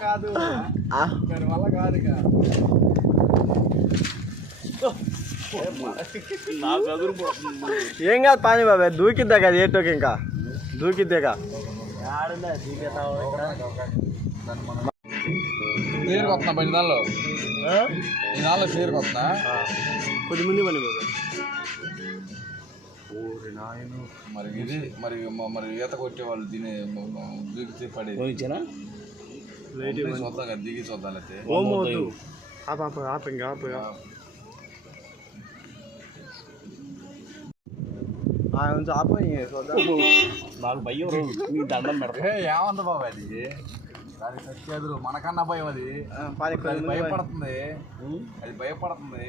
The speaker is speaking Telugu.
కాదు దానివల్ల కాదు ఏం కాదు పాని బాబాయ్ దూకిద్దా కదా ఏటోకి ఇంకా దూకిద్దేగా క్లియర్గా వస్తున్నా పది నెలలో ఈ నెలలో క్లియర్గా వస్తున్నా కొద్దిమంది పని బాబాయ్ మరి ఇది మరి ఈత కొట్టే వాళ్ళు దీని దూకితే పడేది చూద్దాం కదా దిగి చూద్దాం అయితే ఆపు ఇంకా ఆపు నాకు భయం మీ దండం పెడతా ఏమంది బాబు అది దానికి సత్యాదులు మనకన్నా భయం అది భయపడుతుంది అది భయపడుతుంది